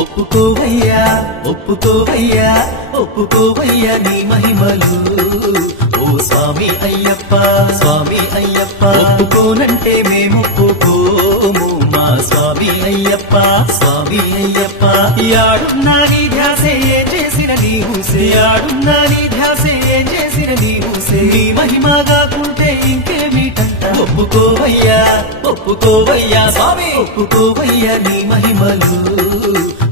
ఒప్పుకోవయ్యా ఒప్పుకోవయ్యా ఒప్పుకోవయ్యా నీ మహిమలు ఓ స్వామి అయ్యప్ప స్వామి అయ్యప్ప ఒప్పుకోనంటే మేము ఒప్పుకోము మా స్వామి అయ్యప్ప స్వామి అయ్యప్ప యాడున్నా నీ ధ్యాసే ఏం చేసిన నీ హూసే యాడున్నా నీ ధ్యాసే ఏం చేసిన నీ హూసే నీ మహిమ కాకుంటే ఇంకేమిటంట ఒప్పుకోవయ్యా ఒప్పుకోవయ్యా స్వామి ఒప్పుకోవయ్యా నీ మహిమలు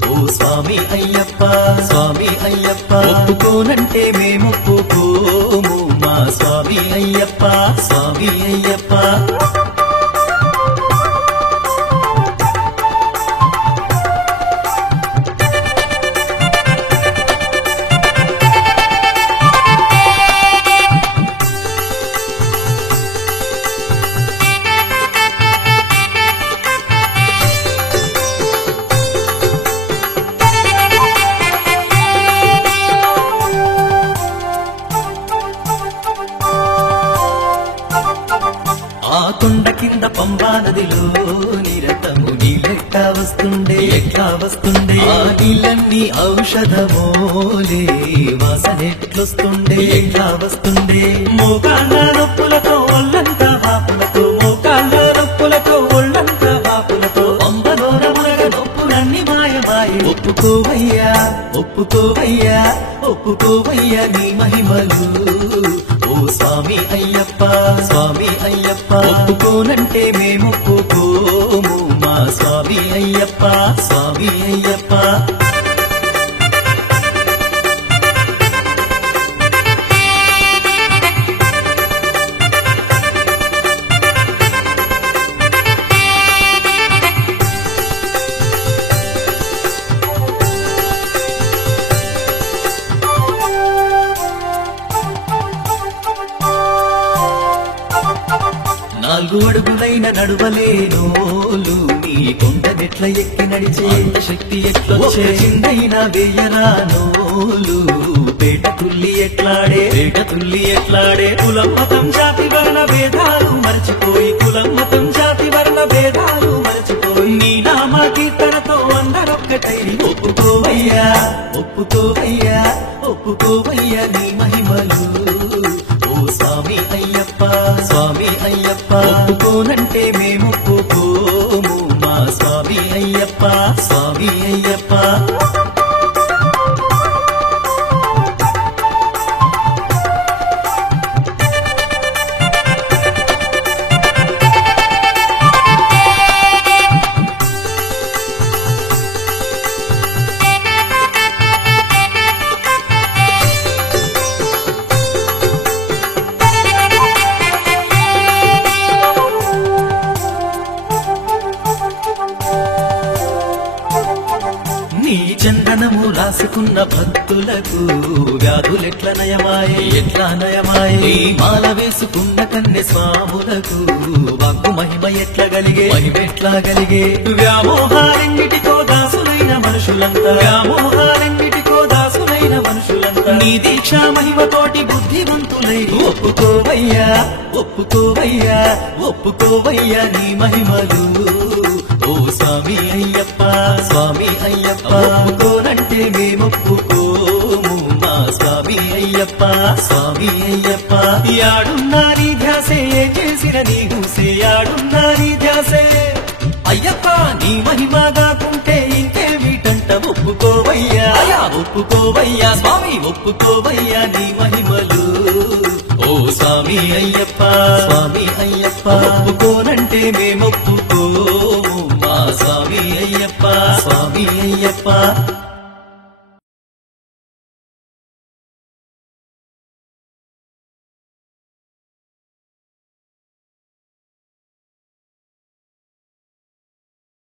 ఓ స్వామి అయ్యప్ప స్వామి అయ్యప్ప ఒప్పుకోనంటే మేము ఒప్పుకోము మా స్వామి అయ్యప్ప స్వామి అయ్యప్ప ఆ కొండ కింద పంబా నదిలో నిరతము నీళ్ళెట్టా వస్తుండే ఎట్లా వస్తుండే ఆ నీళ్ళన్నీ ఔషధమోలే వాసనెట్లొస్తుండే ఎట్లా వస్తుండే మోకాళ్ళ నొప్పులతో ఒళ్ళంతా వాపులతో మోకాళ్ళ నొప్పులతో ఒళ్ళంతా వాపులతో పంబలోన మునగ నొప్పులన్నీ మాయమాయ ఒప్పుకోవయ్యా ఒప్పుకోవయ్యా ఒప్పుకోవయ్యా నీ మహిమలు ఓ స్వామి అయ్యప్ప స్వామి అయ్యప్ప ఒప్పుకోనంటే మేము ఒప్పుకోము మా స్వామి అయ్యప్ప స్వామి అయ్యప్ప నాలుగు అడుగులైన నడువలేనోలు నీ కొండనెట్ల ఎక్కి నడిచే శక్తి ఎట్లొచ్చే చిన్నైనా వేయరానోలు పేట తుల్లి ఎట్లాడే కులం మతం జాతి వర్ణ భేదాలు మరచిపోయి కులం మతం జాతి వర్ణ భేదాలు మరచిపోయి నీ నామ కీర్తనతో అందరొక్కటై ఒప్పుకోవయ్యా ఒప్పుకోవయ్యా ఒప్పుకోవయ్యా నీ మహిమలు ఓ స్వామి అయ్యప్ప స్వామి అయ్యప్ప ఒప్పుకోనంటే మేము ఒప్పుకోము మా స్వామి అయ్యప్ప స్వామి అయ్యప్ప నీ చందనము రాసుకున్న భక్తులకు వ్యాధులెట్ల నయమాయే ఎట్లా నయమాయే నీ మాల వేసుకున్న కన్నె స్వాములకు వాక్కు మహిమ ఎట్లా గలిగే వ్యామోహాలెన్నిటికో దాసులైన మనుషులంతా నీ దీక్షా మహిమతోటి బుద్ధివంతులై ఒప్పుకోవయ్యా ఒప్పుకోవయ్యా ఒప్పుకోవయ్యా నీ మహిమలు ఓ స్వామి అయ్యప్ప స్వామి అయ్యప్ప ఒప్పుకోనంటే మేమొప్పుకోము మా స్వామి అయ్యప్ప స్వామి అయ్యప్ప యాడున్నా నీ ధ్యాసే ఏం చేసిన నీ హూసే యాడున్నా నీ ధ్యాసే అయ్యప్ప నీ మహిమ కాకుంటే ఇంకేమిటంట ఒప్పుకోవయ్యా ఒప్పుకోవయ్యా స్వామి ఒప్పుకోవయ్యా నీ మహిమలు ఓ స్వామి అయ్యప్ప స్వామి అయ్యప్ప ఒప్పుకోనంటే మేమొప్పుకోము మా స్వామి అయ్యప్ప స్వామి అయ్యప్ప